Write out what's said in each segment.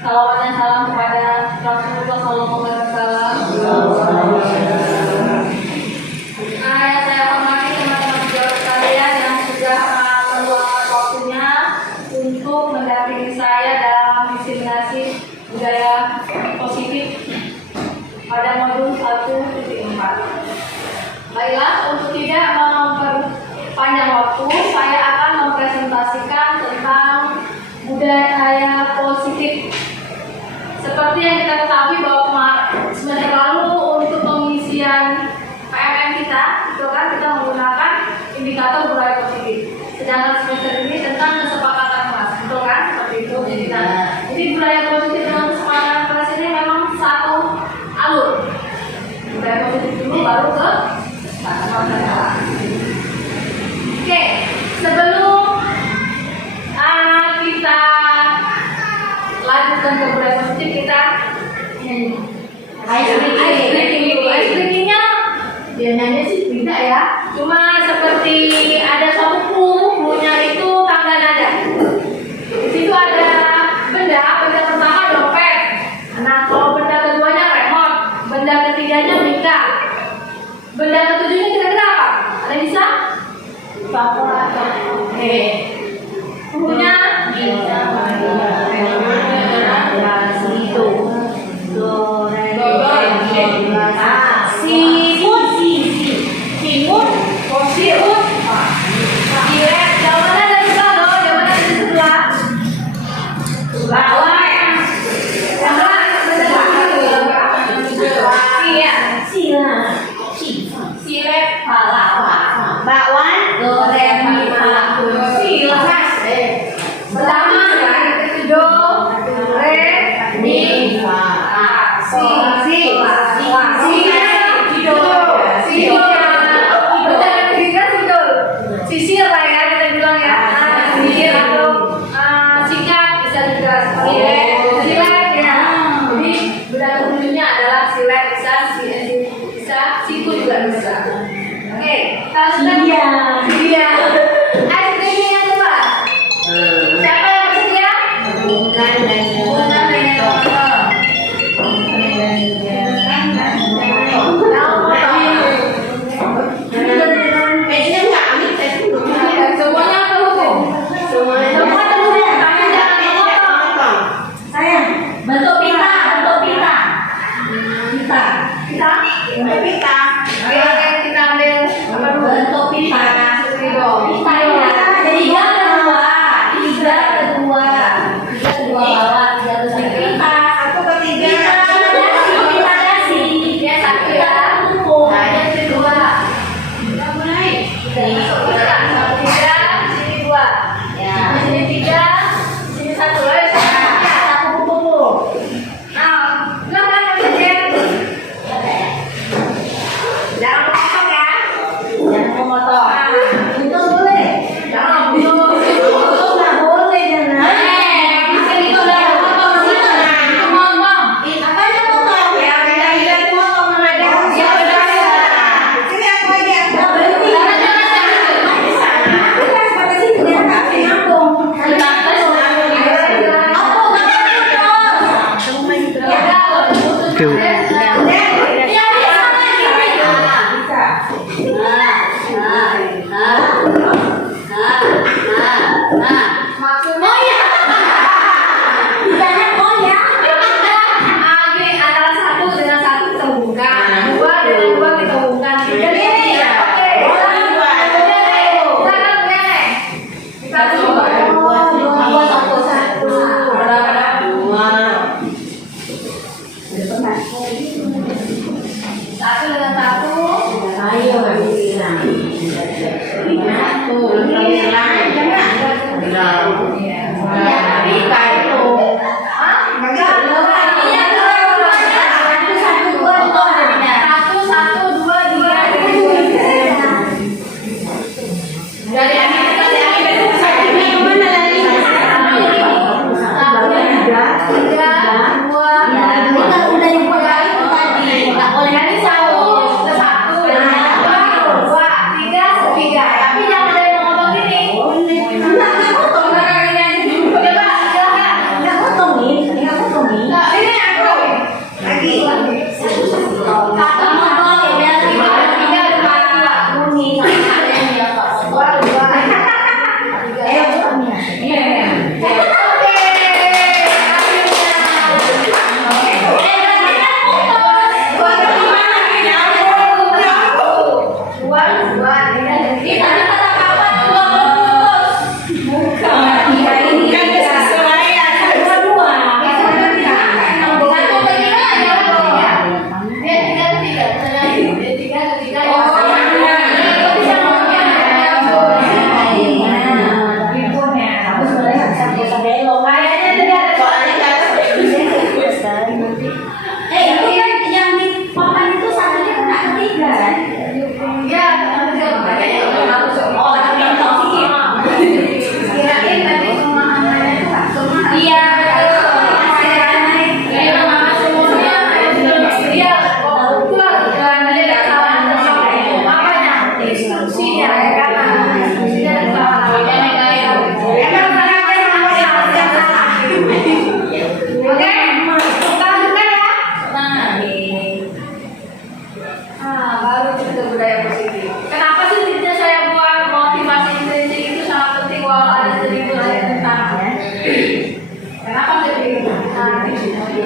Salawat dan salam kepada Rasulullah Sallallahu Alaihi Wasallam. Saya hormati teman-teman sejawat sekalian yang sudah meluangkan waktunya untuk mendampingi saya dalam diseminasi budaya positif pada modul 1.4. Baiklah, untuk tidak memperpanjang waktu, saya akan mempresentasikan tentang budaya positif. Seperti yang kita ketahui bahwa semester lalu untuk pengisian PMM kita, itu kan kita menggunakan indikator budaya positif. Sedangkan semester ini tentang kesepakatan kelas, betul kan? Seperti itu. Jadi budaya positif dengan kesepakatan kelas ini memang satu alur. Budaya positif dulu baru ke kesepakatan kelas. Oke, sebelum kita lanjutkan ke budaya positif, kita ice breakingnya biasanya sih beda ya, cuma seperti ada suatu clue-nya itu tangga nada. Di situ ada benda pertama dompet, nah kalau benda keduanya remote, benda ketiganya mika, benda ketujuhnya kira-kira apa? Ada yang bisa? Oke, punya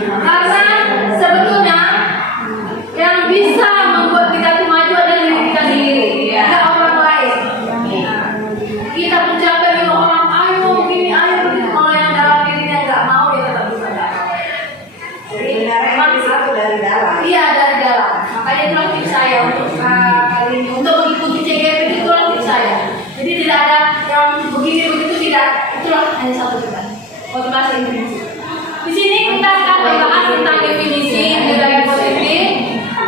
Karena sebetulnya yang bisa membuat kita itu maju adalah diri kita sendiri, tidak orang lain. Kita mencapai dengan orang, ayo begini, ayo begitu. Kalau yang dalam dirinya nggak mau, ya tetap bisa dapat. Jadi memang satu dari dalam. iya, dari dalam. Makanya itulah tips saya untuk kali ini, untuk mengikuti CGP, itulah tips saya. Jadi tidak ada yang begini begitu, tidak. Itulah hanya satu kita. Motivasi intrinsik. Di sini kita akan membahas tentang definisi budaya positif,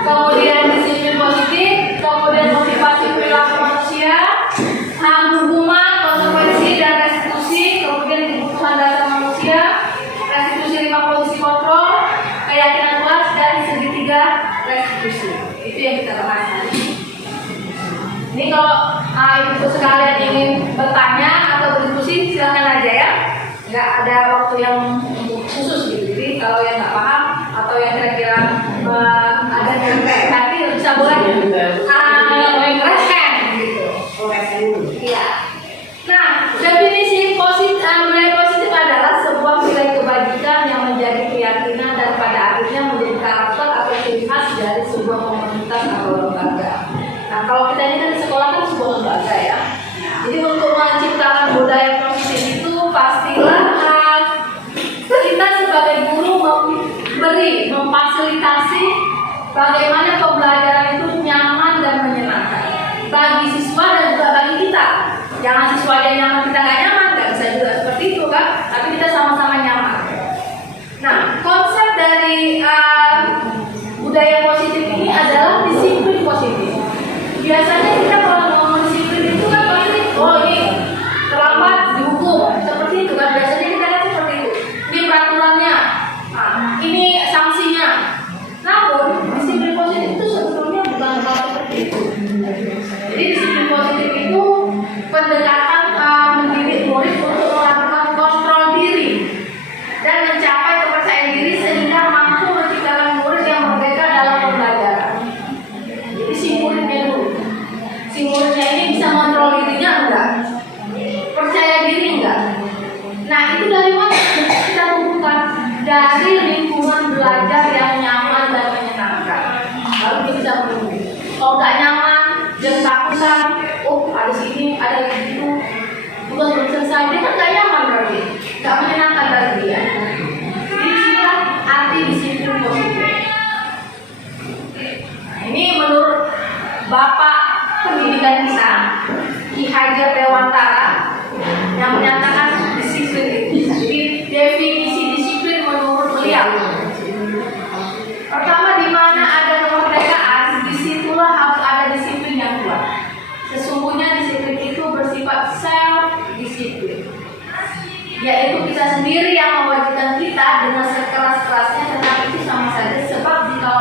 kemudian disiplin positif, kemudian motivasi perilaku manusia, hukuman, konsekuensi dan restitusi, kemudian kebutuhan dasar manusia, restitusi 5 posisi kontrol, keyakinan puas, dan segitiga restitusi. Itu yang kita bahas hari ini. Ini kalau ibu sekalian ingin bertanya atau berdiskusi, silakan aja ya. Nggak ada waktu yang khusus gitu. Jadi kalau yang nggak paham atau yang kira-kira ada yang nanti bisa boleh resken gitu. Iya. Nah, definisi budaya positif adalah sebuah nilai kebajikan yang menjadi keyakinan dan pada akhirnya menjadi karakter atau ciri khas dari sebuah komunitas atau lembaga. Nah, kalau kita ini kan di sekolah kan sebuah lembaga ya. Jadi untuk menciptakan budaya positif itu pastilah kita sebagai guru memfasilitasi bagaimana pembelajaran itu nyaman dan menyenangkan bagi siswa dan juga bagi kita. Jangan siswa yang nyaman, kita nggak nyaman, nggak bisa juga seperti itu kan. Tapi kita sama-sama nyaman. Nah, konsep dari budaya positif ini adalah disiplin positif. Biasanya kita kalau ngomong disiplin itu kan pasti, oh ini terlambat dihukum, seperti itu kan. Biasanya kita kan seperti itu. Ini peraturannya, ini sanksinya. Namun disiplin positif itu sebetulnya bukan hal seperti itu. Jadi disiplin positif itu pendekatan mendidik murid untuk melakukan kontrol diri dan mencapai kepercayaan diri sehingga mampu menciptakan murid yang merdeka dalam pembelajaran. Jadi si muridnya dulu, si muridnya ini bisa mengontrol dirinya enggak, percaya diri enggak. Nah itu dari mana kita tumbuhkan? Dari lingkungan belajar yang nyaman dan menyenangkan. Lalu kita bisa menunggu. Kalau nggak nyaman, jangan takutan. Oh ada sini, ada gitu. Tugas belum selesai, dia kan nggak nyaman berarti, nggak menyenangkan bagi dia. Jadi disinilah arti disiplin positif. Nah, ini menurut Bapak Pendidikan kita, Ki Hajar Dewantara, yang menyatakan disiplin itu. Jadi definisi disiplin menurut beliau. Pertama, di mana ada kemerdekaan, disitulah harus ada disiplin yang kuat. Sesungguhnya disiplin itu bersifat self-disiplin, yaitu kita sendiri yang mewajibkan kita dengan sekeras-kerasnya, tetapi itu sama saja. Sebab jika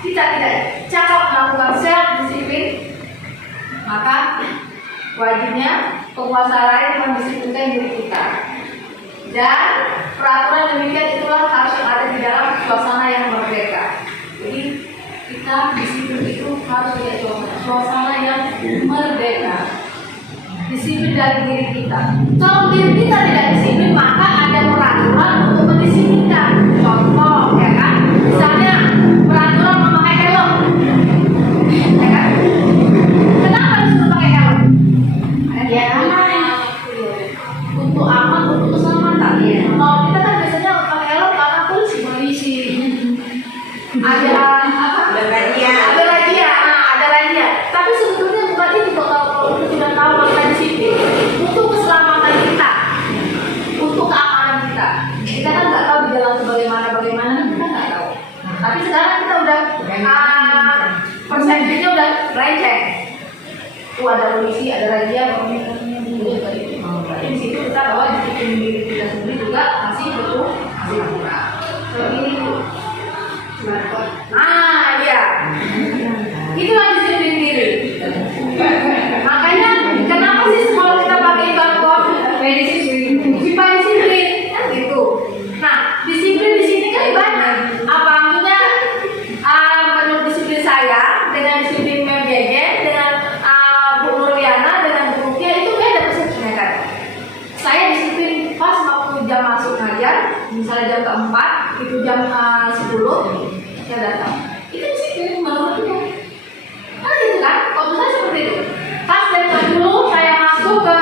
kita tidak cakap melakukan self-disiplin, maka wajibnya penguasa lain mendisiplinkan diri kita. Dan peraturan demikian itulah harus ada di dalam suasana yang merdeka. Jadi kita disiplin itu harus ada suasana yang merdeka. Disiplin dari diri kita. Kalau diri kita tidak disiplin, maka ada peraturan untuk mendisiplinkan. Contoh, ya kan? Misalnya peraturan memakai helm, ya kan? Kenapa disuruh pakai helm? Ya, untuk aman, untuk keselamatan. Kalau kita kan biasanya pakai helm karena polisi. Ada razia. Ada razia. Tapi sebetulnya bukan itu. Kalau kita sudah tahu maka disiplin untuk keselamatan kita, untuk keamanan kita. Kita kan nggak tahu di dalam bagaimana kita nggak tahu. Tapi sekarang kita udah persepsinya udah receh. Ada polisi, ada razia, di situ kita bahwa disiplin diri kita sendiri juga masih kurang. Seperti ini. Ya. Itulah disiplin diri. Makanya kenapa sih kalau kita pakai bangkok disiplin kan gitu. Nah, disiplin di sini kan banyak. Apa maksudnya? Menurut disiplin saya dengan disiplin Mem Jejen, dengan Bu Nurliana, dengan Bu Rukia itu beda persepsinya kan. Saya disiplin pas waktu jam masuk 4, itu jam 10 saya datang. Itu disiplin menurut itu. Kan gitu kan? Kalau saya seperti itu. Pas jam 10 saya masuk ke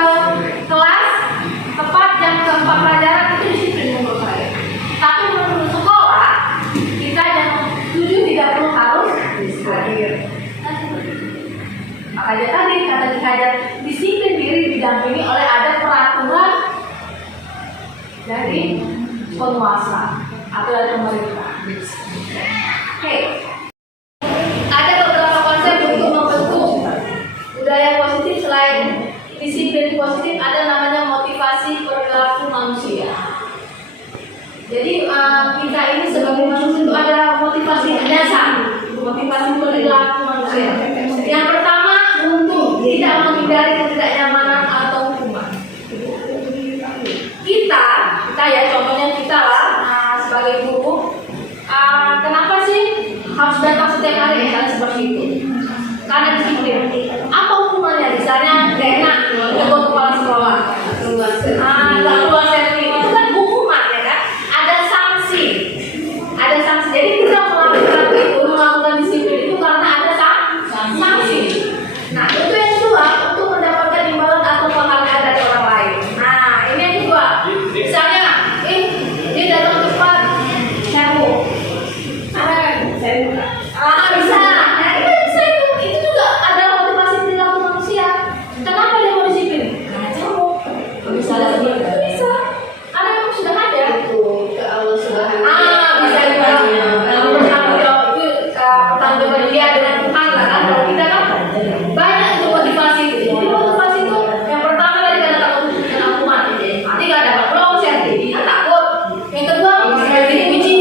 kelas tepat jam keempat pelajaran, itu disiplin menurut saya. Tapi menurut sekolah kita jam 7.30 harus hadir. Makanya tadi kata dihajar disiplin diri didampingi oleh ada peraturan dari penguasa atau dari pemerintah. Oke. Ada beberapa konsep untuk membentuk budaya positif. Selain disiplin positif, ada namanya motivasi perilaku manusia. Jadi kita ini sebagai manusia itu ada motivasi dasar, motivasi perilaku manusia. Yang pertama, untuk tidak menghindari ketidaknyamanan atau hukuman. Kita ya contohnya kita lah sebagai guru, kenapa sih harus datang setiap hari misalnya seperti itu? Karena disiplin. Apa hukumannya? Misalnya enak tegur kepala sekolah, nggak keluar servis, itu kan hukuman ya kan? Ada sanksi. Jadi kita melakukan disiplin itu karena ada sanksi. Nah, itu yang kedua, untuk mendapatkan imbalan atau penghargaan dari orang lain. Nah, ini yang kedua. Misalnya, dia datang cepat, seru. Bisa. Nah, itu bisa itu juga ada motivasi perilaku manusia. Kenapa dia mau disiplin? Karena seru. Misalnya seperti itu bisa. Karena memang sudah ada. Ke Allah Subhanahu. Bisa juga. Pertanggung dia dengan Tuhan lah kan. Kalau kita kan banyak itu motivasi. Jadi motivasi itu yang pertama tadi karena takut kena hukuman. Nanti nggak dapat pulang servis, takut. Yang kedua dipuji.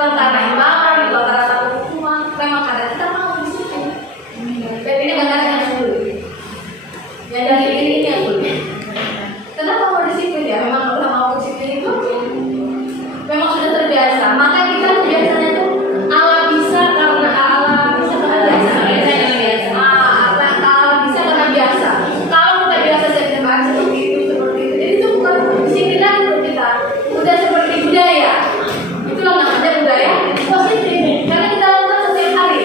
Bukan karena imbalan, bukan karena takut hukuman, memang karena kita mau disiplin. Dan ini kadang yang sulit. Yang dari ini yang sulit. Kenapa mau disiplin ya? Memang udah mau disiplin itu memang sudah terbiasa. Maka kita biasanya itu ala bisa karena biasa. Ala bisa karena biasa. Kalau kita biasa setiap hari seperti itu. Jadi itu bukan disiplin lagi untuk kita. Udah seperti budaya. Itulah namanya budaya positif. Karena kita lakukan setiap hari.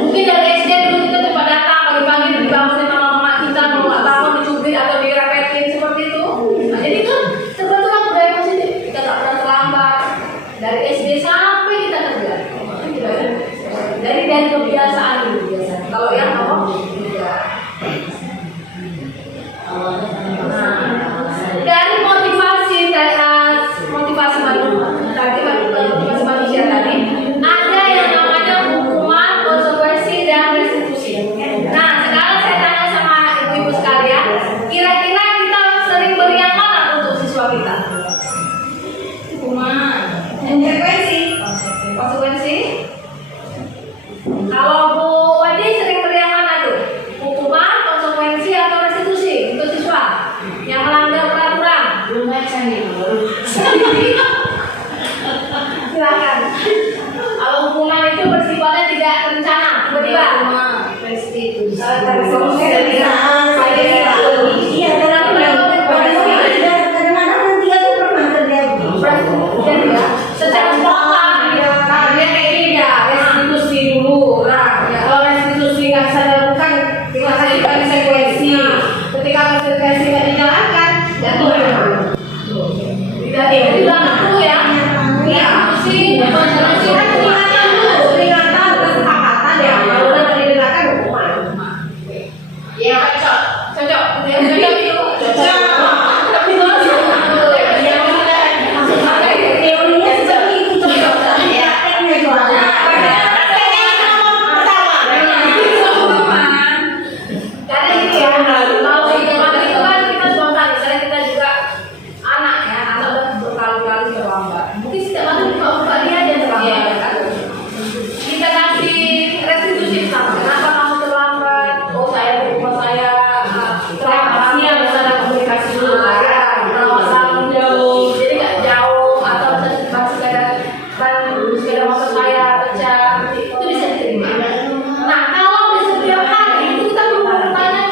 Mungkin dari SD dulu kita coba datang pagi-pagi dibangunin sama mama kita, mau nggak bangun dicubit atau dirapetin seperti itu. Nah, jadi kan sebetulnya budaya positif. Kita nggak pernah terlambat. Dari SD sampai kita kerja. Dari kebiasaan dulu biasanya. Kalau yang dari motivasi manusia tadi ada yang namanya hukuman, konsekuensi dan restitusi. Nah, sekarang saya tanya sama ibu-ibu sekalian, kira-kira kita sering beri yang mana untuk siswa kita? Hukuman, konsekuensi. Kalau Bu Wadi sering beri yang mana tuh? Hukuman, konsekuensi atau restitusi untuk siswa? Interaksinya harus ada komunikasi dulu kalau jauh, jadi nggak jauh atau sepeda motor saya pecah, itu bisa diterima. Nah, kalau di setiap hari itu kita perlu bertanya,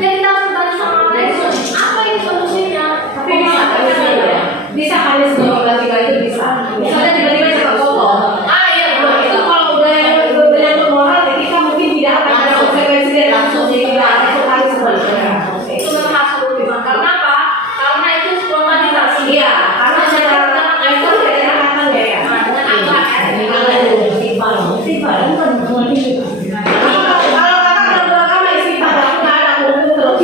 dan kita harus bertanya sama mereka, apa yang solusinya? Tapi bisa kali tiba-tiba itu bisa. Misalnya tiba-tiba cepat potong. Iya, itu kalau udah menyangkut moral, kita mungkin tidak akan ada konsekuensi dan langsung jadi tidak ada sekali sebenarnya. Itu memang harus dipertimbangkan. Karena apa? Karena itu spontanitas. Iya, karena cara itu beda kata ya. Dengan akhlak kalau kakak beragama istighfar, nggak ada hukum terus.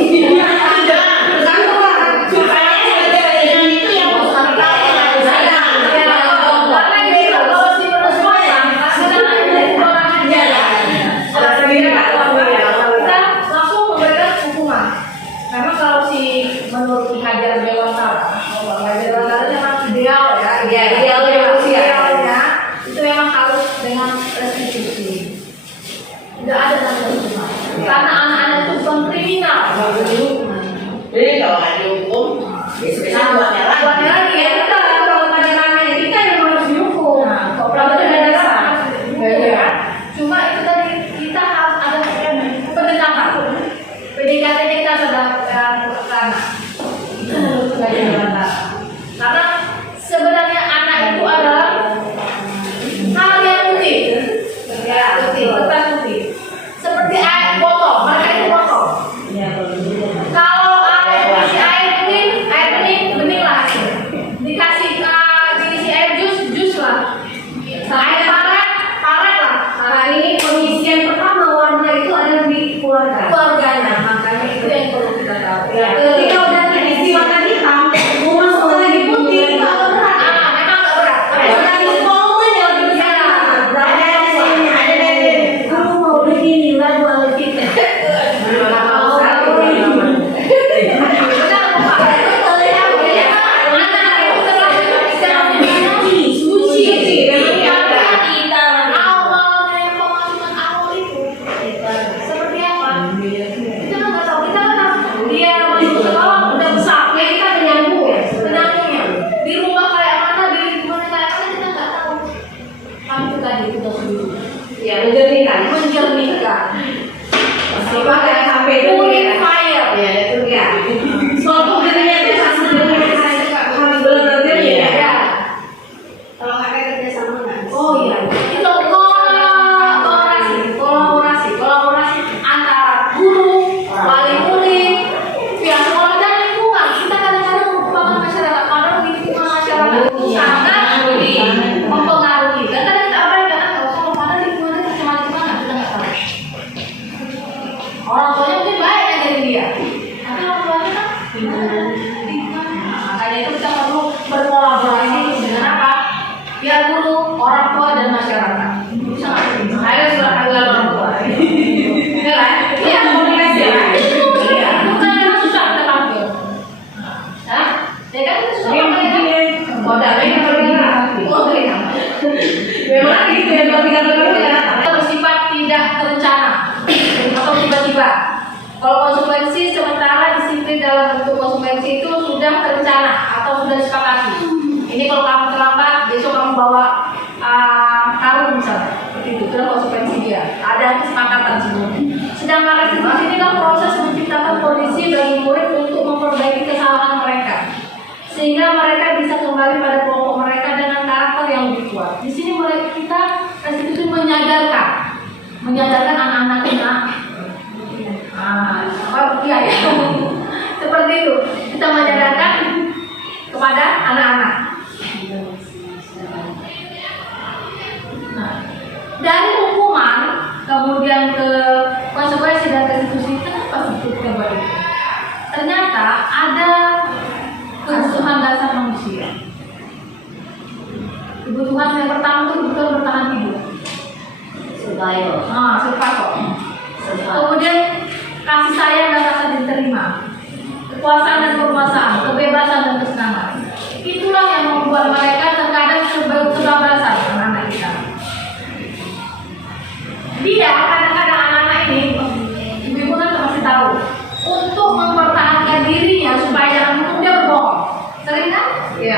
Menurut Hajar Dewantara, Hajar Dewantara memang ideal ya, idealnya itu memang harus dengan restitusi. Tidak ada tanda hukuman, karena anak-anak itu bukan kriminal. Jadi kalau nggak dihukum, biasanya buatnya lagi. Ya kita kalau tanya-tanya kita yang harus dihukum. Kalau pelanggaran ada dasar, cuma itu tadi kita harus ada pendekatan. PDKT-nya kita sudah karena sebenarnya anak itu adalah hal yang unik, seperti air botol, mereka itu botol. Kalau air bening lah, dikasih diisi air jus lah, air paret lah. Nah ini pengisian pertama warna itu ada di keluarganya, makanya itu yang perlu kita tahu. Ketika udah terisi warna hitam, mau masuk lagi putih, itu agak berat. Memang agak berat. Karena itu momen yang lebih besar. Ada dari kamu mau begini lalu ada kita. Menjernihkan. Siapa kayak sampai purifier ya itu ya. Soal pembelian itu sebenarnya saya harus benar-benar ya. Kalau ada kerja sama nggak? Oh iya. Itu kolaborasi antara guru, wali murid, pihak sekolah dan lingkungan. Kita kadang-kadang merupakan masyarakat, karena lingkungan masyarakat itu sangat mempengaruhi. Dan kadang kita abaikan kalau pada lingkungannya macam-macam kita nggak tahu. Orang tuanya mungkin baik yang jadi dia, tapi orang tuanya kan makanya itu kita perlu berkolaborasi dengan apa? Pihak guru, orang tua dan masyarakat. Itu sangat penting. Saya sudah adalah orang tua. Ya kan? Iya, komunikasi. Itu bukan yang susah kita panggil. Nah, ya kan itu susah panggil. Modalnya berbeda. Oh, beda. Memang gitu ya, kalau tidak berbeda. Bersifat tidak terencana atau tiba-tiba. Kalau konsekuensi sementara disiplin dalam bentuk konsekuensi itu sudah terencana atau sudah disepakati. Ini kalau kamu terlambat, besok kamu bawa karung misalnya, seperti itu konsekuensi dia. Ada kesepakatan sebelumnya. Sedangkan restitusi ini adalah proses menciptakan kondisi bagi murid untuk memperbaiki kesalahan mereka, sehingga mereka bisa kembali pada pokok mereka dengan karakter yang lebih kuat. Di sini kita restitusi menyadarkan anak-anak kita. Ya. Seperti itu, kita menyadarkan kepada anak-anak. Nah, dari hukuman kemudian ke konsekuensi dan restitusi, kenapa sebut kembali? Ternyata ada kebutuhan dasar manusia. Kebutuhan yang pertama itu kebutuhan bertahan hidup. Survival. Kemudian kasih sayang dan rasa diterima, kekuasaan dan perkuasaan, kebebasan dan kesenangan. Itulah yang membuat mereka terkadang kebablasan anak-anak kita. Dia kadang-kadang anak-anak ini, ibu-ibu kan masih tahu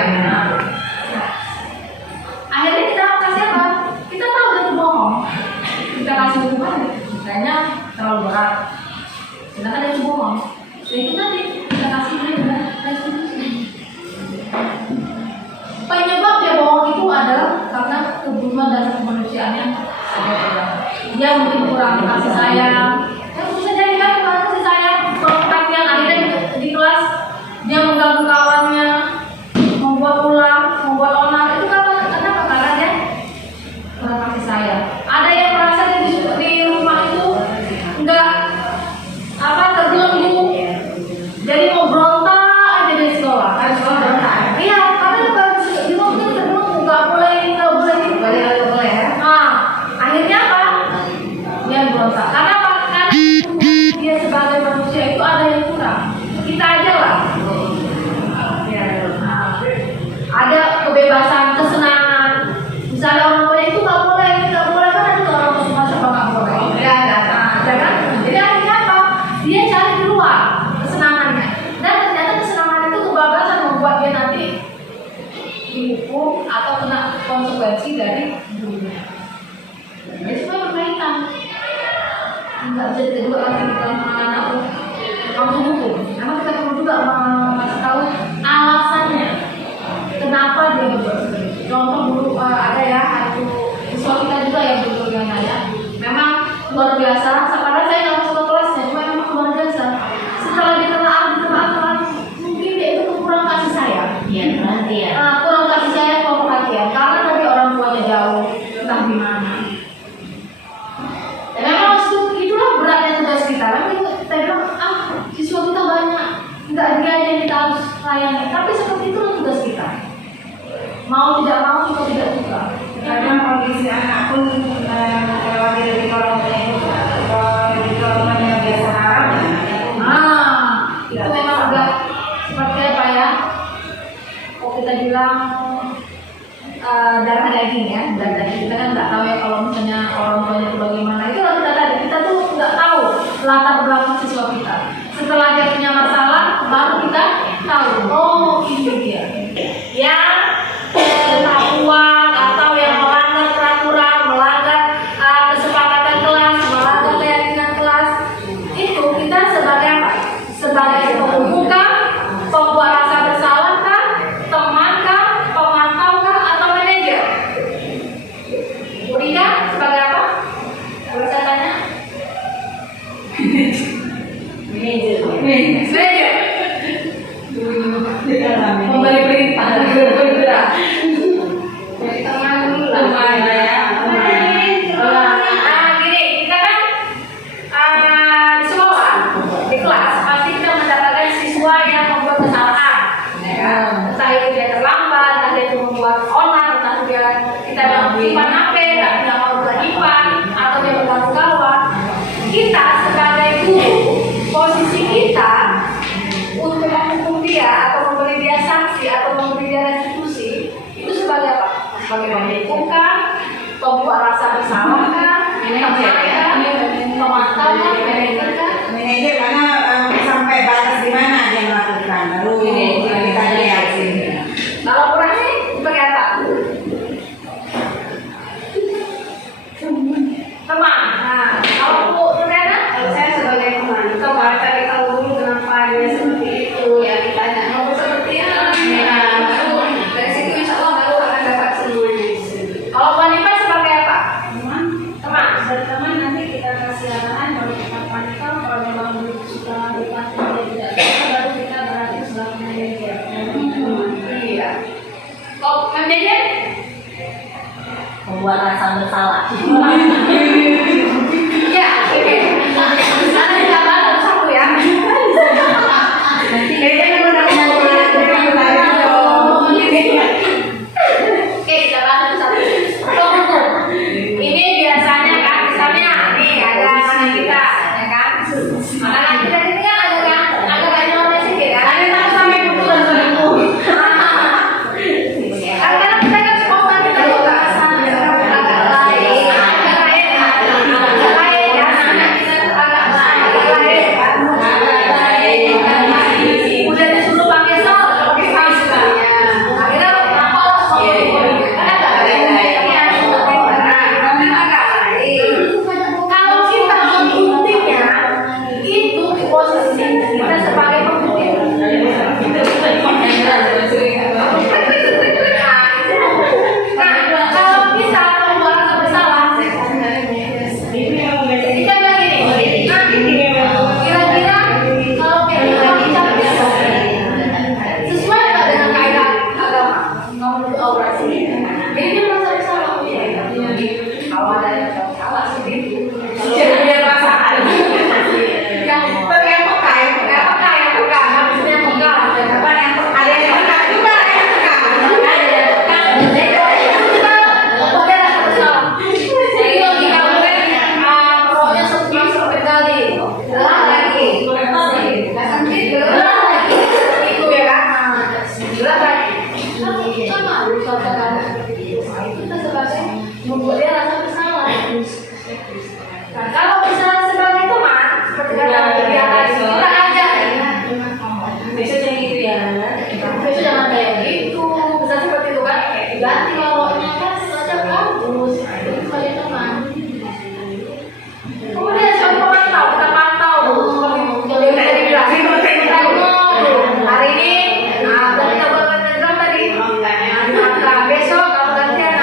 ya. Nah, akhirnya kita kasih apa? Kita tahu dia tuh bohong. Kita kasih hukuman, kayaknya terlalu berat. Sedangkan dia tuh bohong. Ya itu tadi kita kasih dia udah restitusi. Penyebab dia bohong itu adalah karena kebutuhan dasar kemanusiaannya. Dia mungkin kurang kasih sayang. Ya bisa jadi kan kurang kasih sayang, kurang perhatian. Akhirnya di kelas dia mengganggu kawannya, membuat ulang, membuat onar. Itu kenapa? Karena dia kurang kasih sayang. Ada yang merasa di rumah itu enggak terbelenggu, jadi mau berontak aja dari sekolah. Kan sekolah berontak. Iya, karena di rumah itu terbelenggu, nggak boleh ya. Nah, akhirnya apa? Dia berontak. Karena apa? Karena dia sebagai manusia itu ada yang kurang. Kita aja lah. Ada kebebasan, kesenangan. Misalnya orang tua itu nggak boleh kan ada orang tua siapa nggak boleh. Ya ada kan? Jadi akhirnya apa? Dia cari di luar kesenangannya. Dan ternyata kesenangan itu kebablasan membuat dia nanti dihukum atau kena konsekuensi dari gurunya. Jadi semua berkaitan. Nggak bisa kita juga lagi kita anak langsung hukum. Karena kita perlu juga masih tahu alasannya. Kenapa dia berbuat seperti itu? Contoh dulu ada siswa kita juga yang berbuat ada. Memang luar biasa. Sekarang saya nggak masuk ke kelasnya, cuma memang luar biasa. Setelah ditelaah, mungkin dia itu kurang kasih sayang. Iya, perhatian. Kurang kasih sayang, kurang perhatian. Karena tadi orang tuanya jauh, entah di mana. Dan memang itulah beratnya tugas kita. Tapi kita bilang, siswa kita banyak, nggak dia aja yang kita harus sayangi. Tapi seperti itulah tugas kita. Mau tidak mau juga tidak suka. Kadang kondisi anak pun melewati dari kolomnya itu, dari kolomnya yang biasa harap. Itu memang agak seperti apa ya? Kalau kita bilang darah daging ya, darah daging kita kan nggak tahu ya kalau misalnya orang tuanya itu bagaimana. Itu kita tuh nggak tahu latar belakang siswa kita. Setelah dia punya masalah, baru kita tahu. Oh ini dia. Yang uang atau yang melanggar peraturan, melanggar kesepakatan kelas, melanggar keyakinan kelas, itu kita sebagai apa? Sebagai pemuka, pembuat rasa bersalah kah, teman kah, pemantau kah, atau manajer? Rika sebagai apa? Kalau saya tanya? Manajer. Memberi perintah. Dari teman dulu lah. Gini, kita kan di sekolah, di kelas pasti kita mendapatkan siswa yang membuat kesalahan. Entah itu dia terlambat, entah dia itu membuat onar, entah kita bilang simpan HP, entah dia mau berlipat, atau dia mengganggu kawan. Kita sebagai guru, posisi kita untuk menghukum dia atau memberi dia sanksi atau memberi dia restitusi itu sebagai apa? Sebagai penghukum kah? Pembuat rasa bersalah kah? Manajer kah? Pemantau kah? Manajer kah? Manajer karena sampai batas di mana dia melakukan, baru kita lihat sih. Kalau kurang sih sebagai apa? Teman. Kalau Bu Nurena? Saya sebagai teman. Teman. Cari tahu dulu kenapa dia seperti itu. Ya ditanya. Mau seperti apa? Dari situ insya Allah baru akan dapat semuanya. Kalau wanita sebagai apa? Teman. Teman nanti kita kasih arahan kalau kita pantau kalau memang suka dipantau dia tidak bisa baru kita berarti sebagai manajer. Iya. Kok manajer? Membuat rasa bersalah. Ya, oke. Sana kita bahas satu ya. Oke, kita bahas satu. Tunggu. Ini biasanya kan, misalnya nih ada anak kita, ya kan? Anak kita ini kan agak nyolong sedikit kan? Ada satu sampai pukulan seribu. Karena kita kan spontan kita juga agak lain. kita sebagai pemimpin. Nah, kalau bisa membuat bersalah, jadi kan bilang gini, kira-kira kalau kita bisa sesuai nggak dengan kaidah agama, nggak menurut aurat sih. Jadi dia merasa bersalah. Kalau ada yang salah sih, jadi dia merasa yang peka, maksudnya peka, ada yang peka juga, ada yang peka. Jadi logika gue, pokoknya seperti tadi, lagi, itu ya kan, sama misalkan kita sebagai membuat dia rasa bersalah. Nah, kalau misalnya sebagai teman, seperti kata dia tadi, kita ajak besok yang gitu ya, besok jangan kayak gitu, bisa seperti itu kan, ganti lawannya kan, ajak bagus, itu sebagai teman. Kemudian siapa pantau, kita pantau, jadi tadi bilang, kita ngobrol hari ini, nah kita buat program tadi, nah besok kamu gantian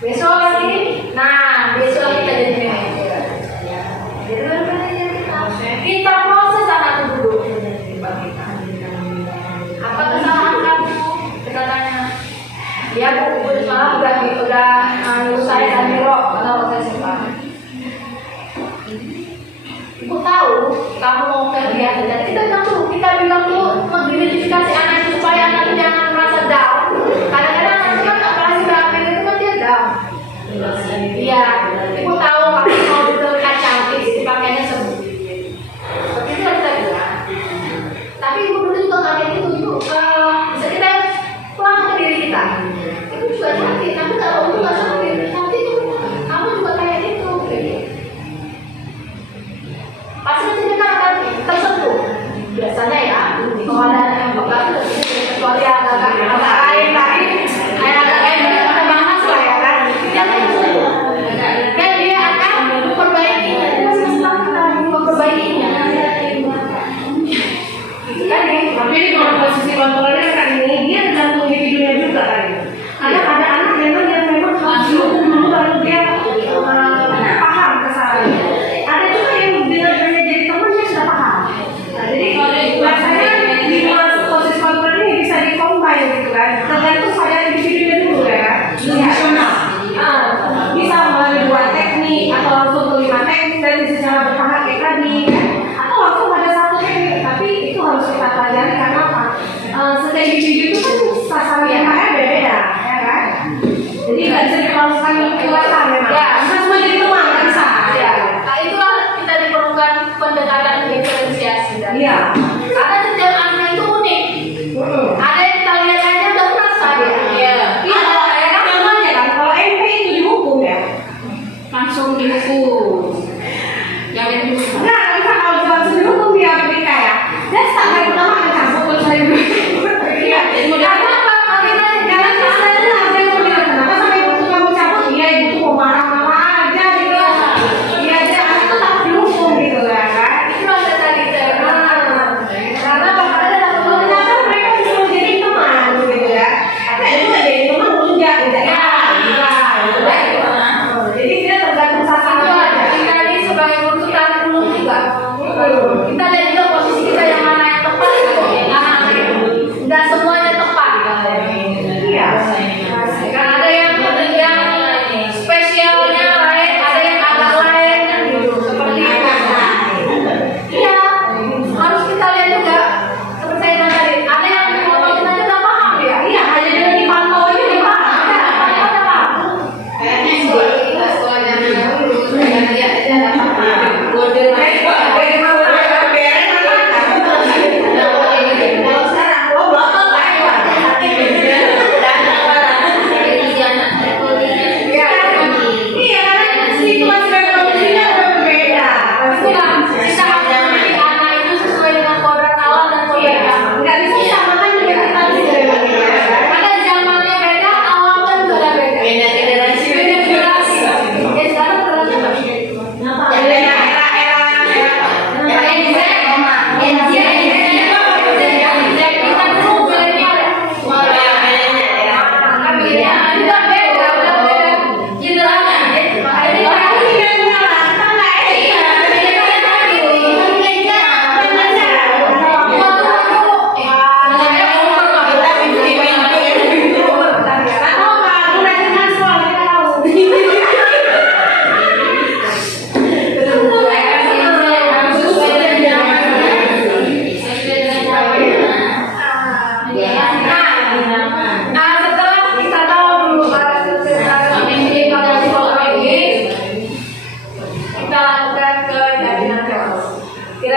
besok lagi, nah besok kita jadi manajer. Jadi kita proses anak itu dulu. Apa kesalahan kamu? Kita tanya. Dia buku semalam udah nyuruh saya dan Miro atau saya suka. Ibu tahu kamu mau kerja dan kita bilang dulu mengidentifikasi anak itu supaya anak itu jangan merasa down. Kadang-kadang anak itu kan apalagi berapa itu kan dia down. Iya, ibu tahu kamu mau terlihat cantik, pakainya sebut. Seperti itu kita bilang. Tapi ibu dulu juga nggak kayak gitu, ibu bisa kita pulang ke diri kita. Ibu juga cantik, tapi kalau ibu nggak cantik itu kamu juga kayak gitu. Pasti nanti kita akan tersentuh. Biasanya ya, kalau ada yang pegang kecuali agak lain tadi, agak lain kita bahas lah ya kan. Dia akan tersentuh. Dan dia akan memperbaiki. Dia senang kita memperbaikinya. Kan ya. Tapi ini kalau posisi kontrolnya kan ini dia tergantung individunya juga kan. Ada anak yang memang harus dihukum dulu baru dia paham kesalahannya. Ada juga yang dengan jadi teman dia sudah paham. Nah, jadi biasanya di posisi kontrol ini bisa dikombin gitu kan. Tergantung pada individunya dulu ya kan. Fungsional. Bisa melalui 2 teknik atau langsung ke 5 teknik dan secara bertahap kayak tadi kan. Atau langsung pada 1 teknik, tapi itu harus kita pelajari karena apa? Setiap individu itu kan sasarannya beda-beda, ya kan? Jadi nggak bisa dilakukan kelihatan memang. Ya. Bisa semua jadi teman, nggak bisa. Ya. Nah, itulah kita diperlukan pendekatan diferensiasi. Iya. Karena setiap anak itu unik. Ada yang kita lihat aja udah merasa dia. Iya. Iya. Contohnya kan, kalau MP itu dihukum ya, Langsung dihukum. Jangan dihukum. nah bisa kalau langsung dihukum dia mereka ya. Dan sampai pertama ada campur kalau saya iya. Karena apa? Karena misalnya ada yang mau bilang kenapa sampai waktu kamu cabut dia itu mau marah-marah aja gitu. Iya aja anak tetap dihukum gitu ya kan. Itu ada tadi saya bilang. Karena ternyata mereka bisa menjadi teman gitu ya. Karena itu jadi teman enggak gitu ya. Jadi dia tergantung sasaran aja. Kita ini sebagai guru tarik ulur juga. Kita lihat juga posisi kita yang mana yang tepat gitu. Anak-anak itu. Dan semuanya tepat. Iya. Kan ada yang spesialnya lain, ada yang agak lain kan gitu. Seperti itu. Iya. Harus kita lihat juga. Seperti saya bilang tadi, ada yang kalau kita aja udah paham dia. Iya, hanya dengan dipantau aja dia paham. Ada paham. Kayaknya kita sekolahnya dulu, dia ada kode. Kalau sekarang lo belakang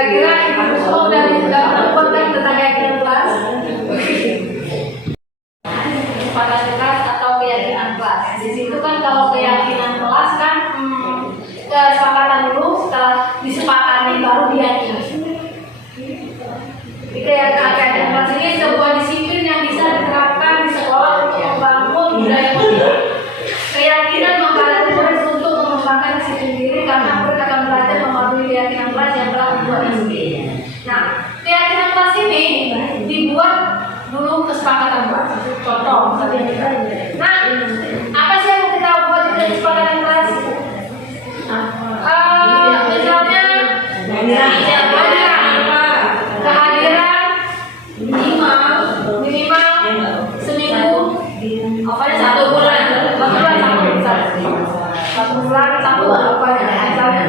Kira-kira ibu semua udah melakukan tentang keyakinan kelas? Kesepakatan kelas atau keyakinan kelas? Di situ kan kalau keyakinan kelas kan kesepakatan dulu, setelah disepakati baru diyakini. Keyakinan kelas ini sebuah disiplin yang bisa diterapkan di sekolah untuk membangun budaya positif. Keyakinan membantu murid untuk mengembangkan disiplin diri karena murid akan belajar memahami keyakinan kelas yang telah dibuat di sini. Nah, keyakinan kelas ini dibuat dulu kesepakatan kelas. Contoh, misalnya. Nah, apa sih yang kita buat di kesepakatan kelas? Misalnya, kehadiran minimal seminggu, apa satu bulan, satu bulan satu apa ya misalnya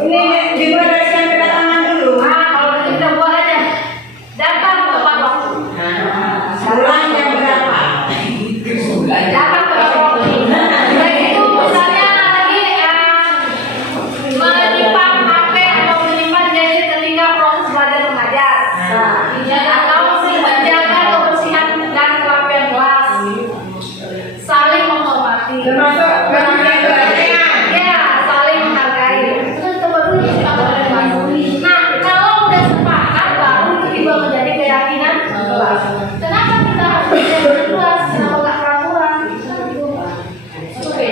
Ini dibuatkan kedatangan dulu. kalau kita buat aja datang tepat waktu. Bulan yang berapa? Datang tepat waktu. Baik itu misalnya lagi menyimpan HP atau menyimpan gadget ketika proses belajar mengajar. Atau menjaga kebersihan dan kerapian kelas. Saling menghormati. Termasuk perhatian. Ya, saling menghargai. Terus coba dulu kita boleh masuk. Nah, kalau udah sepakat baru tiba menjadi keyakinan kelas. Kenapa kita harus keyakinan kelas? Kenapa nggak peraturan? Oke.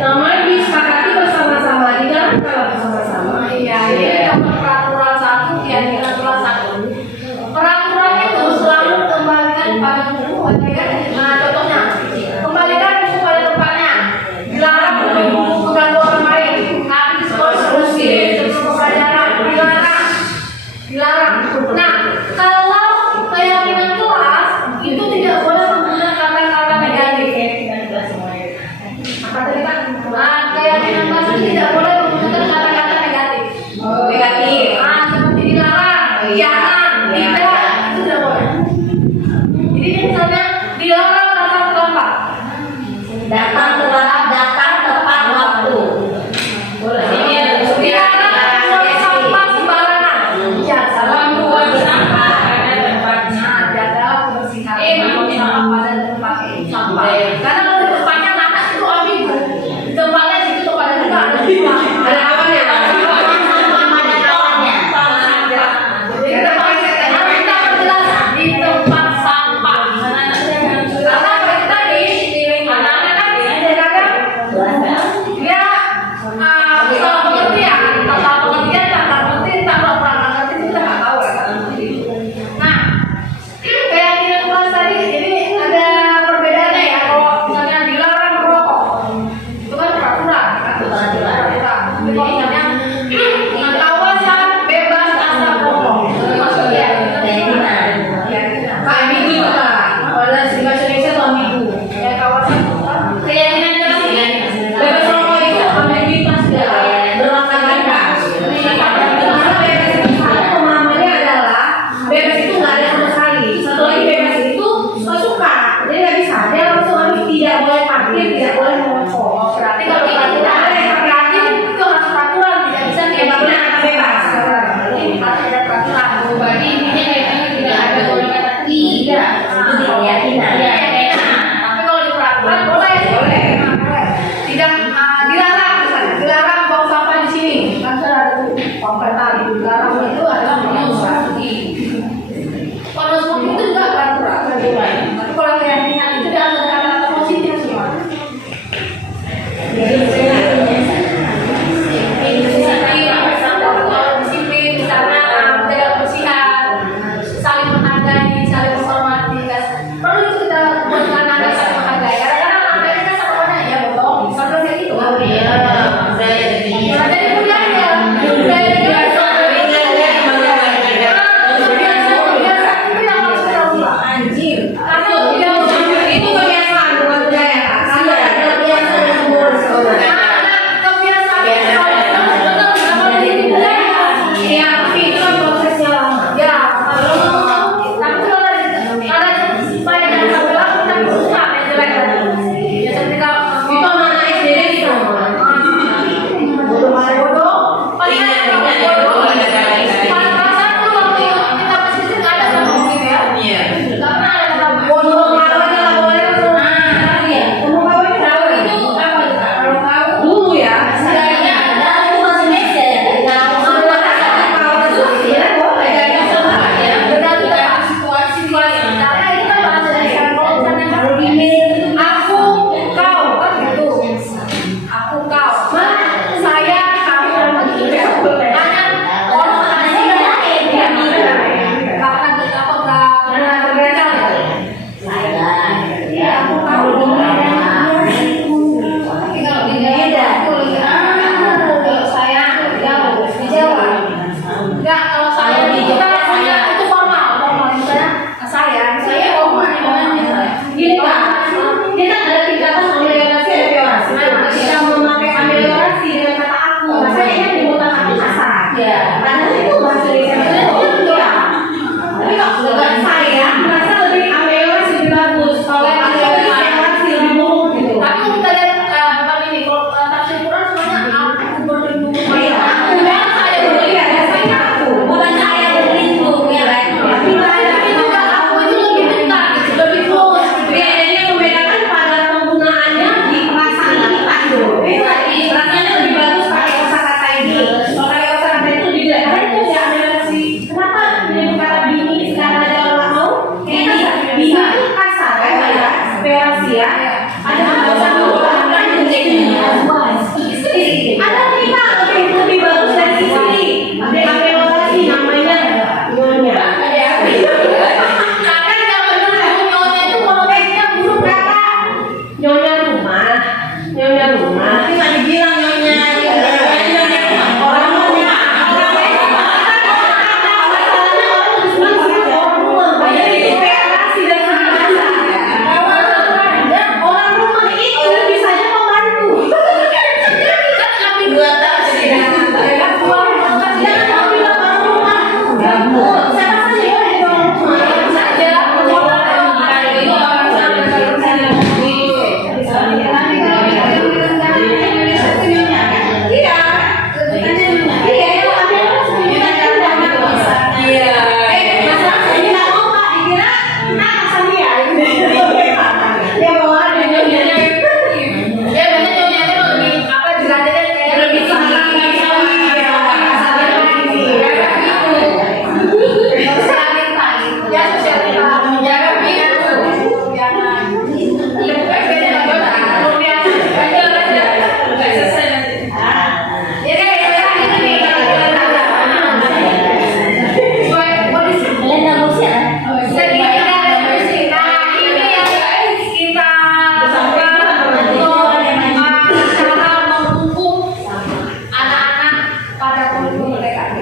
Namanya disepakati bersama-sama, dijalankan bersama-sama. Iya, ini dapat peraturan satu, keyakinan kelas satu. Peraturan itu selalu kembalikan pada buku. Nah, contohnya, kembalikan buku pada tempatnya. Dilarang membeli buku mengganggu orang lain. Nanti di sekolah terus sebelum pembelajaran. Dilarang. Nah, kalau keyakinan kelas itu tidak boleh menggunakan kata-kata negatif. Apa tadi kan? Nah, keyakinan kelas itu tidak boleh menggunakan kata-kata negatif. Negatif. Nah, seperti dilarang, jangan, tidak, itu tidak boleh. Jadi misalnya dilarang datang terlambat. Datang tepat waktu. Boleh. Dilarang buang sampah sembarangan. Jangan buang sampah pada tempatnya. Jaga kebersihan sampah pada tempat sampah. Karena kalau di tempatnya anak itu ambigu. Di tempatnya situ tempatnya juga ada sampah. Ada kawannya. Jadi kita perjelas di tempat sampah. Karena bagi tadi anak-anak kan kadang-kadang dia salah pengertian, tata pengertian, tata pengerti, tata perangkat ngerti itu kita nggak tahu ya kan. Nah, keyakinan kelas tadi ini ada perbedaannya ya. Kalau misalnya dilarang merokok, itu kan peraturan, kan? Peraturan. Tapi kalau misalnya kawasan bebas asap rokok, itu maksudnya keyakinan. Kayak minggu itu lah. Kalau bahasa Indonesia itu minggu. Ya kawasan keyakinan kelas ini bebas rokok itu ambiguitas ya. Bermacam-macam. Karena bebas itu satu pemahamannya adalah bebas itu nggak ada sama sekali. Satu lagi bebas itu suka. Jadi nggak bisa. Dia langsung harus tidak boleh parkir, tidak boleh merokok. Berarti kalau peraturan itu harus peraturan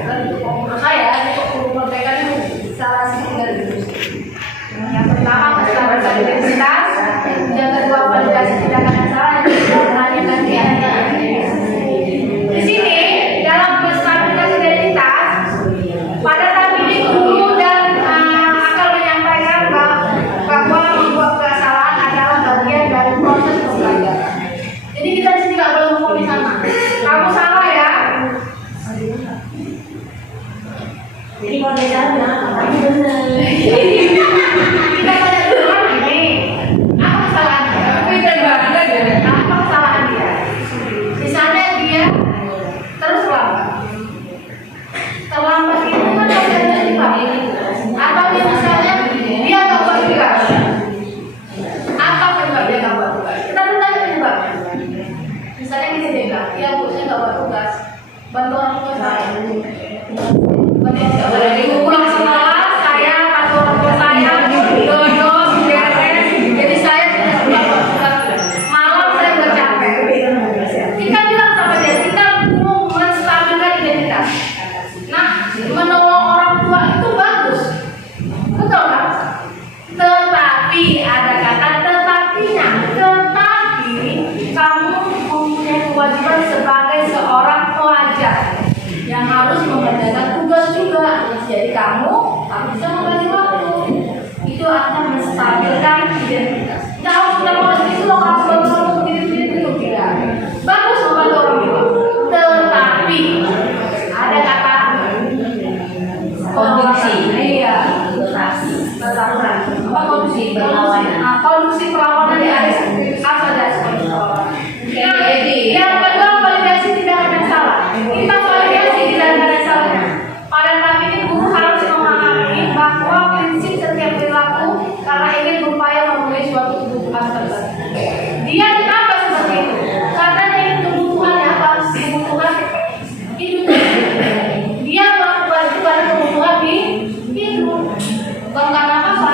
Dan menurut saya untuk guru merdeka itu salah satu dari yang pertama masalah identitas, yang kedua validasi tindakan yang salah, yang ketiga menanyakan di sini dalam stabilitas identitas pada tahap ini guru dan akan menyampaikan bahwa membuat kesalahan adalah bagian dari proses pembelajaran. Jadi kita di sini nggak boleh ngomong di sana. Kamu salah ya. Jadi kalau dia salah bilang apa benar. Kita pada duluan ini apa kesalahan dia? Apa kesalahan dia? Misalnya dia terus terlambat itu kan pasti ada sebab. Atau dia misalnya dia nggak buat tugas. Apa penyebab dia nggak buat tugas? Kita dulu tanya penyebabnya. Misalnya kita bilang, ya bu saya nggak buat tugas, bantu orang tua saya. Pulang sekolah saya bantu orang tua saya, dodos, beres. Jadi saya tidak sempat buat tugas. Malam saya udah capek. Kita bilang sama dia, kita mau menstabilkan identitas. Nah, menolong orang tua itu bagus, betul kan? Tetapi ada kata tetapinya. Tetapi kamu mempunyai kewajiban sebagai seorang pelajar yang harus mengerjakan tugas juga. Jadi kamu harus bisa membagi waktu. Itu akan menstabilkan identitas. Nah, kita mau itu loh kamu baru begini itu tidak. Bagus membantu orang tua. Tetapi ada kata Konduksi. Iya. Berlawanan. Apa konduksi? Berlawanan. Konduksi perlawanan di atas apa dasar perlawanan? Yang kedua validasi tindakan yang salah. Kita validasi tindakan yang salah. Pada tahap ini guru harus memahami bahwa prinsip setiap perilaku karena ingin berupaya memenuhi suatu kebutuhan tertentu. Dia kenapa seperti itu? Karena dia kebutuhannya apa? Kebutuhan hidup. Dia melakukan itu karena kebutuhan hidup. Bukan karena apa?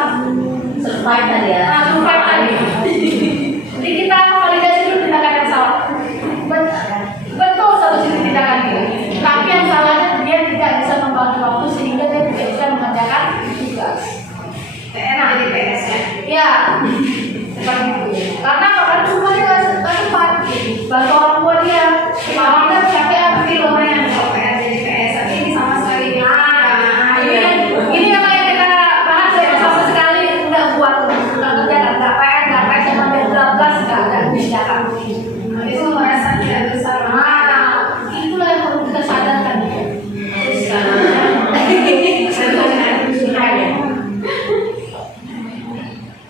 Survive tadi ya. Nah, survive tadi. Jadi kita validasi dulu tindakan yang salah. Betul satu sisi tindakan dia. Tapi yang salahnya dia tidak bisa membagi waktu sehingga dia tidak bisa mengerjakan tugas. Enak jadi PS ya. Ya, seperti itu. Karena kalau cuma dia nggak sempat bantu orang tua dia. Malah kan capek apa sih lumayan kalau PS jadi PS. Tapi ini sama sekali. Ini apa yang kita bahas ya sama sekali nggak buat kerjaan, nggak PR, nggak PS, cuma dia belas nggak ada kebijakan. Itu merasa tidak besar. Itulah yang perlu kita sadarkan.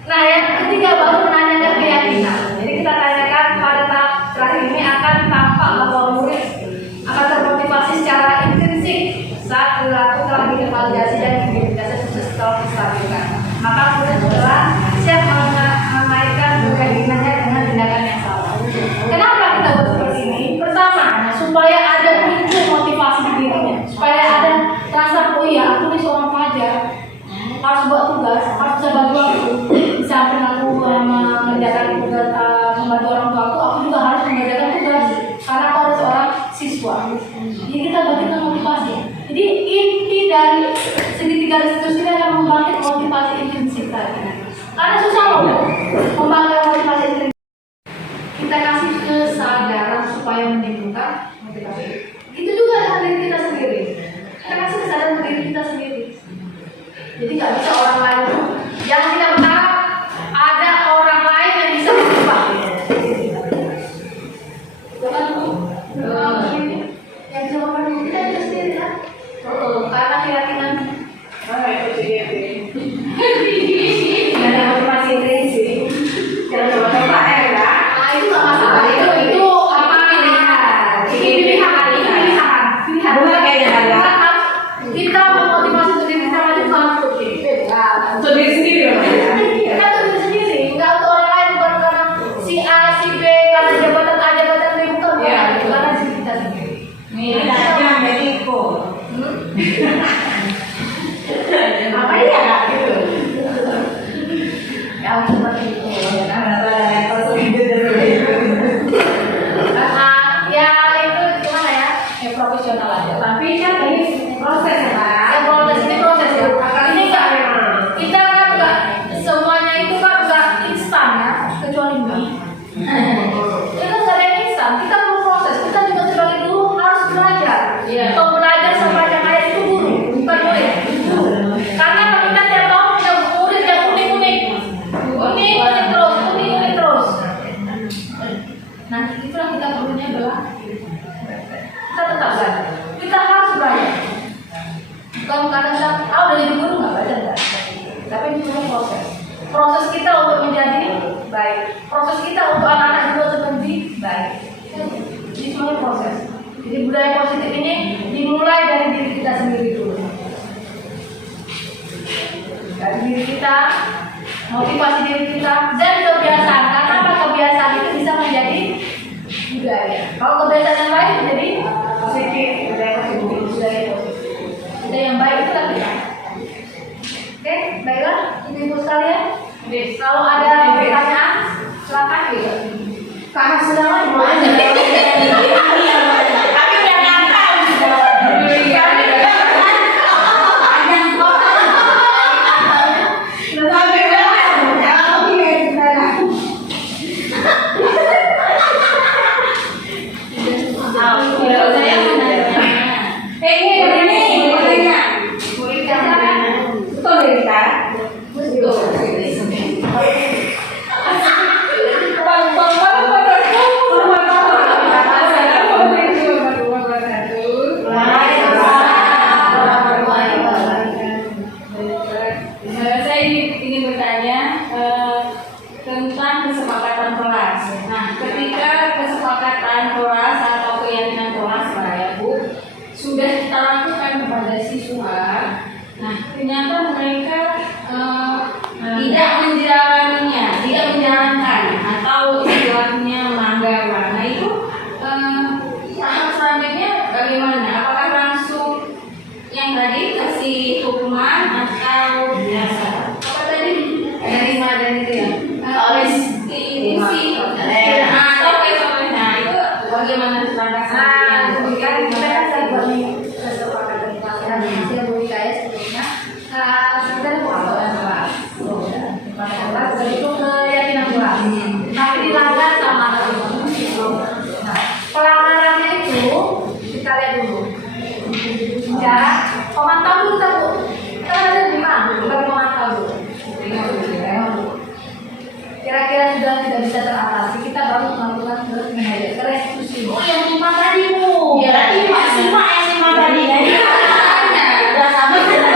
Nah, yang ketiga baru menanyakan keyakinan. Jadi kita tanyakan pada tahap terakhir ini akan tampak bahwa murid akan termotivasi secara intrinsik saat perilaku telah divalidasi dan identitasnya setelah distabilkan. Maka murid setelah siap mengaitkan keyakinannya dengan tindakan yang salah. Kenapa kita buat seperti ini? Pertama, supaya ada muncul motivasi di dirinya, supaya ada rasa oh iya aku ini seorang pelajar, harus buat tugas, harus bisa bagi waktu. Di samping aku mengerjakan tugas, membantu orang tua aku juga harus mengerjakan tugas karena aku harus seorang siswa. Jadi kita bangkitkan motivasi. Jadi inti dari segitiga restitusi ini adalah membangkit motivasi intrinsik tadi. Karena susah loh membangkit motivasi intrinsik. Kita kasih kesadaran supaya menimbulkan motivasi. Itu juga dengan diri kita sendiri. Kita kasih kesadaran diri kita sendiri. Jadi nggak bisa orang lain yang tidak berharap ada orang lain yang bisa berubah. Bukan yang bisa berubah kita itu sendiri kan? Karena keyakinan. Itu jadi ada motivasi intrinsik. Jangan coba-coba ya. Itu nggak masalah. Itu apa pilihan? Ini pilihan. Bukan kayaknya ada. Kita memotivasi untuk diri kita maju bukan untuk Untuk diri sendiri ya. kita untuk diri sendiri, nggak untuk orang lain, bukan karena si A, si B, karena jabatan A, jabatan B, bukan karena si kita sendiri. Ini aja Mexico. Apa ya gitu? Ya seperti itu. Ya itu gimana ya? profesional aja. Tapi kan ini proses ya Pak. Ya, proses ini proses ya. Ini enggak memang. kita kan enggak semuanya itu kan enggak instan ya, kecuali mie. Kita nggak ada yang instan, kita perlu proses. Kita juga sebagai guru harus belajar. Kalau belajar sampai yang kayak itu guru, bukan murid. Karena kita tiap tahun punya murid yang unik-unik, unik terus. Nah, itulah kita perlunya adalah kita tetap belajar. Kita harus belajar. Kalau kadang kita, udah jadi guru nggak belajar nggak? Tapi ini cuma proses. Proses kita untuk menjadi baik. Proses kita untuk anak-anak juga untuk menjadi baik. Ini cuma proses. Jadi budaya positif ini dimulai dari diri kita sendiri dulu. Dari diri kita, motivasi diri kita, dan kebiasaan. Karena apa? Kebiasaan itu bisa menjadi budaya. Kalau kebiasaan yang baik menjadi positif, budaya positif, budaya positif. Budaya yang baik itu kan kita. Oke, baiklah ibu-ibu sekalian. Kalau ada pertanyaan, silakan. Kakak sedang mau aja. Tapi udah ngangkat. Saya ingin bertanya tentang kesepakatan kelas. Nah, ketika kesepakatan kelas atau keyakinan kelas lah ya Bu, sudah kita lakukan kepada siswa. Nah, ternyata mereka tidak menjalaninya, tidak menjalankan atau istilahnya melanggar. Nah, itu tahap selanjutnya bagaimana? Apakah langsung yang tadi kasih hukuman atau biasa? Apa tadi? Terima dan itu ya. Isi atau kesempatan itu bagaimana transaksi? Kemudian kita saya buat kesepakatan kelas. Saya beri saya sebelumnya. Sebenarnya kesepakatan kelas. Kesepakatan kelas itu keyakinan kelas. Tapi dilanggar sama pelanggarannya itu kita lihat dulu. Ya, pemantau dulu kita Bu. Kita ada di mana? Kita pemantau dulu. Kira-kira sudah tidak bisa teratasi, kita baru melakukan terus mengajar restitusi. Oh, yang 5 tadi Bu. Ya, tadi Mak yang 5 tadi. Udah sama dengan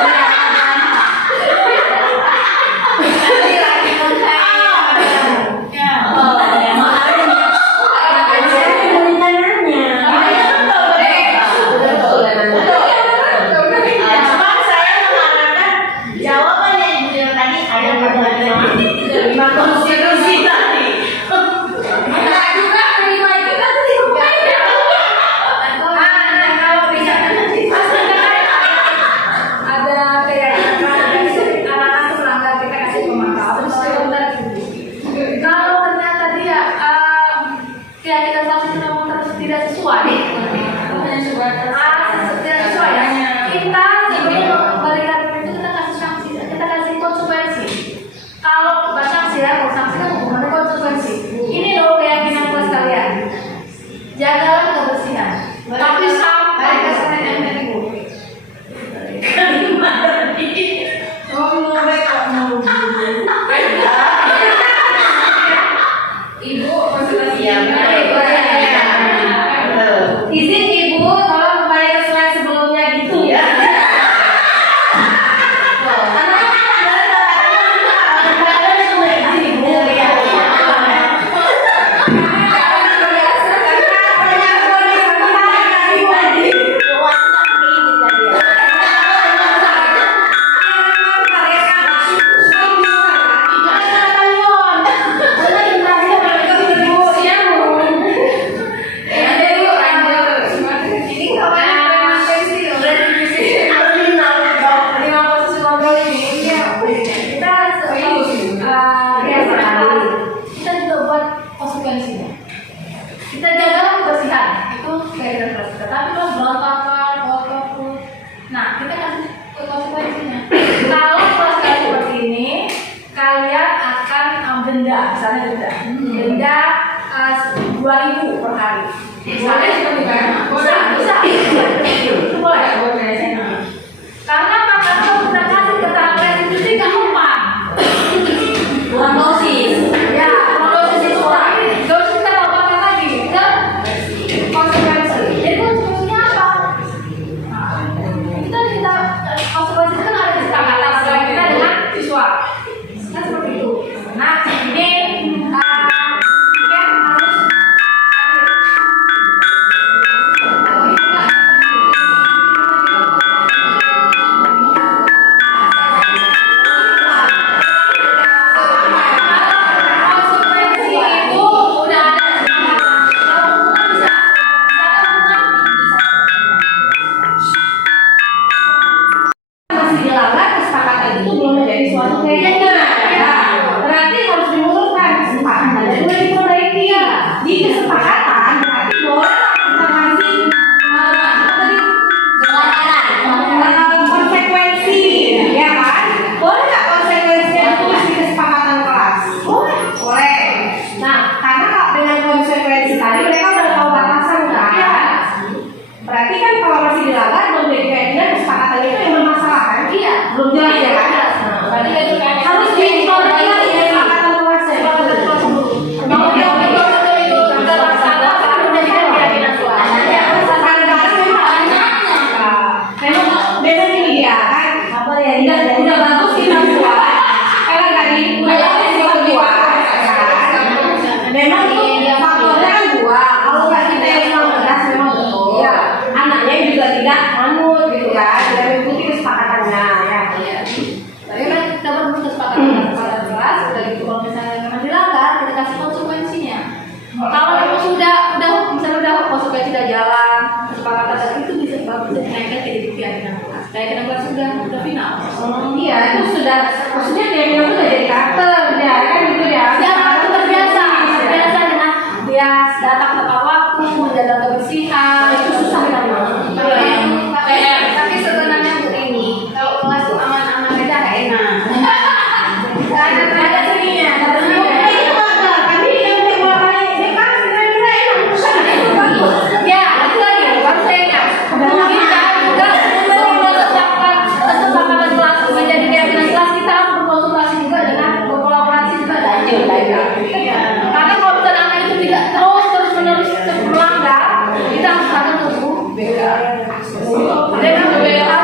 Konstitusi tadi. Iya. Belum jelas ya kan? Tadi kan juga Harus diinformasi ya kesepakatan kelasnya. mau dia itu terlaksana baru jadikan keyakinan kelas. Kadang-kadang memang memang beda gini dia kan. Apa ya? Udah bagus kita buat. Kalau tadi udah bagus kita buat. Memang itu faktornya kan dua. Kalau nggak kita yang tegas memang betul. Anaknya juga tidak manut gitu kan. Tidak mengikuti kesepakatannya ya. Tapi kan kita perlu kesepakatan pada kelas. Udah gitu kalau misalnya memang dilanggar, kita kasih konsekuensinya. Kalau memang sudah misalnya udah konsekuensi sudah jalan, kesepakatan tadi itu bisa dinaikkan jadi keyakinan kelas. Keyakinan kelas sudah final. Iya itu sudah maksudnya dia itu udah jadi karakter ya kan itu ya. Sekarang itu terbiasa dengan dia datang tepat waktu, menjaga kebersihan, itu susah kita Tapi sebenarnya Bu ini, kalau kelas itu aman-aman aja nggak enak. ada seninya, ada seninya. Kami yang menguasai ini kan kira-kira enak itu bagus. Ya, itu lagi baru saya ingat. Kita juga sebelum menetapkan kesepakatan kelas menjadi keyakinan kelas, kita harus berkonsultasi juga dengan berkolaborasi juga dengan karena kalau misalnya anak itu tidak terus menerus melanggar, kita harus akan tunggu dengan beberapa